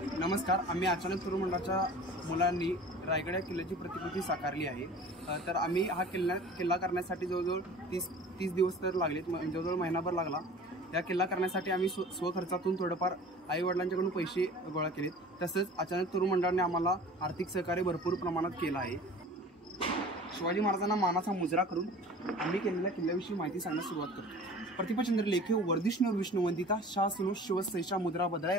नमस्कार. आम्ही अचानक तरुण मंडळाच्या मुलांनी रायगड या किल्ल्याची प्रतिकृती साकारली आहे. तर आम्ही हा किल्ला करण्यासाठी जवळजवळ 30 दिवस तर लागलेत, जवळजवळ महिनाभर लागला. या किल्ला करण्यासाठी आम्ही स्वखर्चातून थोडंफार आईवडिलांच्याकडून पैसे गोळा केलेत. तसंच अचानक तरुण मंडळाने आम्हाला आर्थिक सहकार्य भरपूर प्रमाणात केलं आहे. शिवाजी महाराजांना मानाचा मुजरा करून आम्ही केलेल्या किल्ल्याविषयी माहिती सांगण्यास सुरुवात करतो. प्रतिभाचंद्र लेखे वर्धिष्णू विष्णुवंदिता शासनु शिवसैषा मुद्रा बद्राय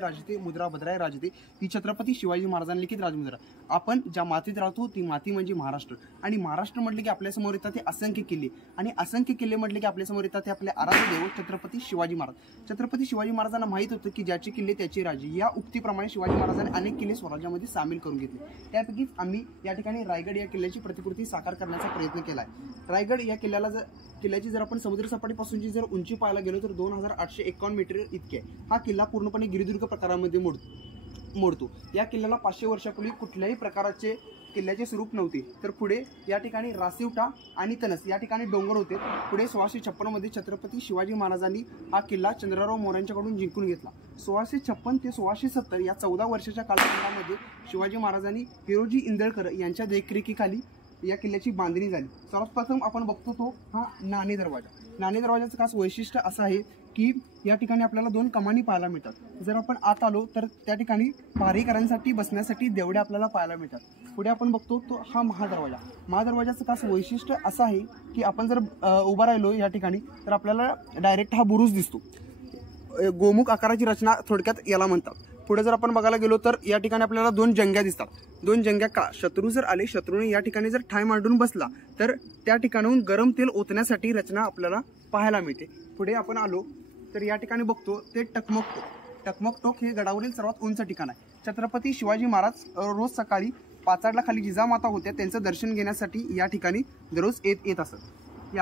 राजते ही छत्रपती शिवाजी महाराजांनी लिखित राजमुद्रा. आपण ज्या मातीत राहतो ती माती म्हणजे महाराष्ट्र. आणि महाराष्ट्र म्हटले की आपल्यासमोर येतात ते असंख्य किल्ले, आणि असंख्य किल्ले म्हटले की आपल्यासमोर येतात ते आपले आराध्य देव छत्रपती शिवाजी महाराज. छत्रपती शिवाजी महाराजांना माहीत होतं की ज्याचे किल्ले त्याचे राजे. या उक्तीप्रमाणे शिवाजी महाराजांनी अनेक किल्ले स्वराज्यामध्ये सामील करून घेतले. त्यापैकीच आम्ही या ठिकाणी रायगड या किल्ल्याची प्रतिकृती साकार करण्याचा प्रयत्न केला आहे. रायगड या किल्ल्याची जर आपण समुद्र सपाटीपासूनची जर उंची पाहायला गेलो तर 2851 मीटर इतके आहे. हा किल्ला पूर्णपणे गिरिदुर्ग प्रकारामध्ये मोडतो. या किल्ल्याला 500 वर्षापूर्वी कुठल्याही प्रकारचे किल्ल्याचे स्वरूप नव्हते. तर पुढे या ठिकाणी रासिवटा आणि तनस या ठिकाणी डोंगर होते. पुढे 1656 मध्ये छत्रपती शिवाजी महाराजांनी हा किल्ला चंद्रराव मोऱ्यांच्याकडून जिंकून घेतला. 1656 ते 1670 या 14 वर्षाच्या कालखंडामध्ये शिवाजी महाराजांनी हिरोजी इंदळकर यांच्या देखरेखीखाली या किल्ल्याची बांधणी झाली. सर्वात प्रथम आपण बघतो तो हा नाणे दरवाजा. नाणे दरवाजाचं खास वैशिष्ट्य असं आहे की या ठिकाणी आपल्याला 2 कमानी पाहायला मिळतात. जर आपण आत आलो तर त्या ठिकाणी पहारेकरांसाठी बसण्यासाठी देवडे आपल्याला पाहायला मिळतात. पुढे आपण बघतो तो हा महादरवाजा. महादरवाजाचं खास वैशिष्ट्य असं आहे की आपण जर उभा राहिलो या ठिकाणी तर आपल्याला डायरेक्ट हा बुरुज दिसतो. गोमुख आकाराची रचना थोडक्यात याला म्हणतात. पुढे जर आपण बघायला गेलो तर या ठिकाणी आपल्याला 2 जंग्या दिसतात. 2 जंग्या का? शत्रू जर आले, शत्रूने या ठिकाणी जर ठाय मांडून बसला तर त्या ठिकाणाहून गरम तेल ओतण्यासाठी रचना आपल्याला पाहायला मिळते. पुढे आपण आलो तर या ठिकाणी बघतो ते टकमक टोक हे गडावरील सर्वात उंच ठिकाण आहे. छत्रपती शिवाजी महाराज रोज सकाळी पाचाडला खाली जिजामाता होत्या त्यांचं दर्शन घेण्यासाठी या ठिकाणी दररोज येत असत.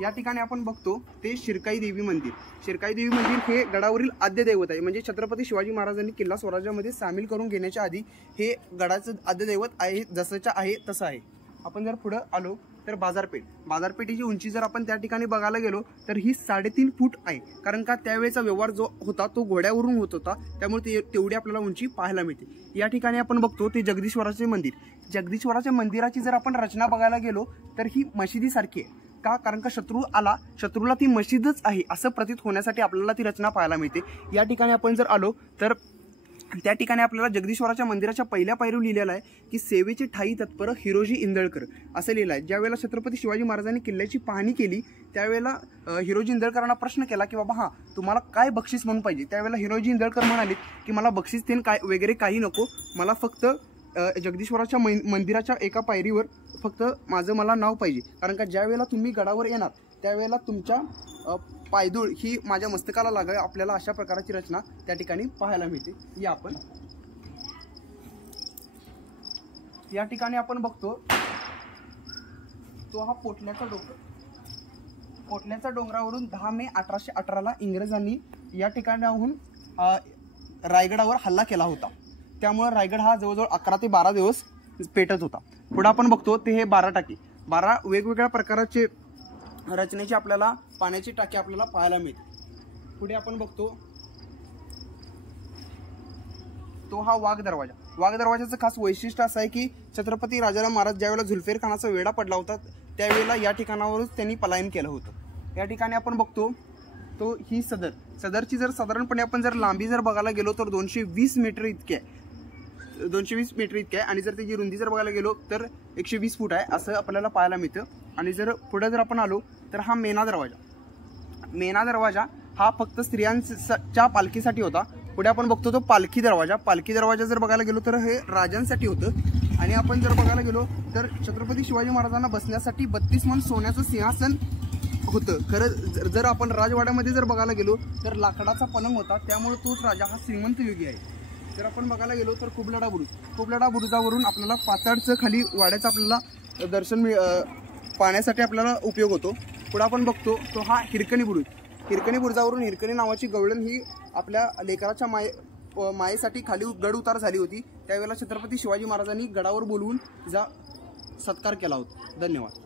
या ठिकाणी आपण बघतो ते शिरकाई देवी मंदिर. शिरकाई देवी मंदिर हे गडावरील आद्य दैवत आहे. म्हणजे छत्रपती शिवाजी महाराजांनी किल्ला स्वराज्यामध्ये सामील करून घेण्याच्या आधी हे गडाचं आद्य दैवत आहे, जसंच्या आहे तसं आहे. आपण जर पुढे आलो तर बाजारपेठेची उंची जर आपण त्या ठिकाणी बघायला गेलो तर ही 3.5 फूट आहे. कारण का त्यावेळेचा व्यवहार जो होता तो घोड्यावरून होत होता, त्यामुळे तेवढी आपल्याला उंची पाहायला मिळते. या ठिकाणी आपण बघतो ते जगदीश्वराचे मंदिर. जगदीश्वराच्या मंदिराची जर आपण रचना बघायला गेलो तर ही मशिदीसारखी आहे. का? कारण का शत्रूला ती मशीदच आहे असं प्रतीत होण्यासाठी आपल्याला ती रचना पाहायला मिळते. या ठिकाणी आपण जर आलो तर त्या ठिकाणी आपल्याला जगदीश्वराच्या मंदिराच्या पहिल्या पायरीवर लिहिलेलं आहे की सेवेचे ठाई तत्पर हिरोजी इंदळकर असं लिहिलं आहे. ज्यावेळेला छत्रपती शिवाजी महाराजांनी किल्ल्याची पाहणी केली त्यावेळेला हिरोजी इंदळकरांना प्रश्न केला की बाबा हा तुम्हाला काय बक्षीस म्हणून पाहिजे. त्यावेळेला हिरोजी इंदळकर म्हणाले की मला बक्षीस तेन काय वगैरे काही नको, मला फक्त जगदीश्वराच्या मंदिराच्या एका पायरीवर फक्त मला नाव पाहिजे. कारण का ज्यावेळेला तुम्ही गडावर येणार त्यावेळेला तुमच्या पायदूळ ही माझ्या मस्तकाला लागावी. आपल्याला अशा प्रकारची रचना त्या ठिकाणी पाहायला मिळते. या ठिकाणी आपण बघतो तो हा पोटल्याच्या डोंगरावरून 10 मे 1818 इंग्रजांनी या ठिकाणाहून रायगडावर हल्ला केला होता. त्यामुळे रायगड हा जवळजवळ 11 ते 12 दिवस पेटत होता. पुढे आपण बघतो ते हे 12 टाकी. 12 वेगवेगळ्या प्रकारचे रचनेची आपल्याला पाण्याची टाकी आपल्याला पाहायला मिळते. पुढे आपण बघतो तो हा वाघ दरवाजाचं खास वैशिष्ट्य असं आहे की छत्रपती राजाराम महाराज ज्यावेळेला जुल्फिकार खानाचा वेढा पडला होता त्यावेळेला या ठिकाणावरच त्यांनी पलायन केलं होतं. या ठिकाणी आपण बघतो तो ही सदरची जर साधारणपणे आपण जर लांबी जर बघायला गेलो तर 220 मीटर इतके आहे. आणि जर त्याची रुंदी जर बघायला गेलो तर 120 फूट आहे असं आपल्याला पाहायला मिळतं. आणि जर पुढे जर आपण आलो तर हा मेना दरवाजा हा फक्त स्त्रियांच्या पालखीसाठी होता. पुढे आपण बघतो तो पालखी दरवाजा जर बघायला गेलो तर हे राजांसाठी होतं. आणि आपण जर बघायला गेलो तर छत्रपती शिवाजी महाराजांना बसण्यासाठी 32 मन सोन्याचं सिंहासन होतं. खरं जर आपण राजवाड्यामध्ये जर बघायला गेलो तर लाकडाचा पलंग होता. त्यामुळे तोच राजा हा श्रीमंत योगी आहे. जर आपण बघायला गेलो तर कुबलडा बुरुजावरून आपल्याला पाचाडचं खाली वाड्याचं आपल्याला दर्शन पाहण्यासाठी आपल्याला उपयोग होतो. पुढे आपण बघतो तो हा हिरकणी बुरुजावरून हिरकणी नावाची गवळण ही आपल्या लेकराच्या मायेसाठी खाली गड उतार झाली होती. त्यावेळेला छत्रपती शिवाजी महाराजांनी गडावर बोलवून सत्कार केला होता. धन्यवाद.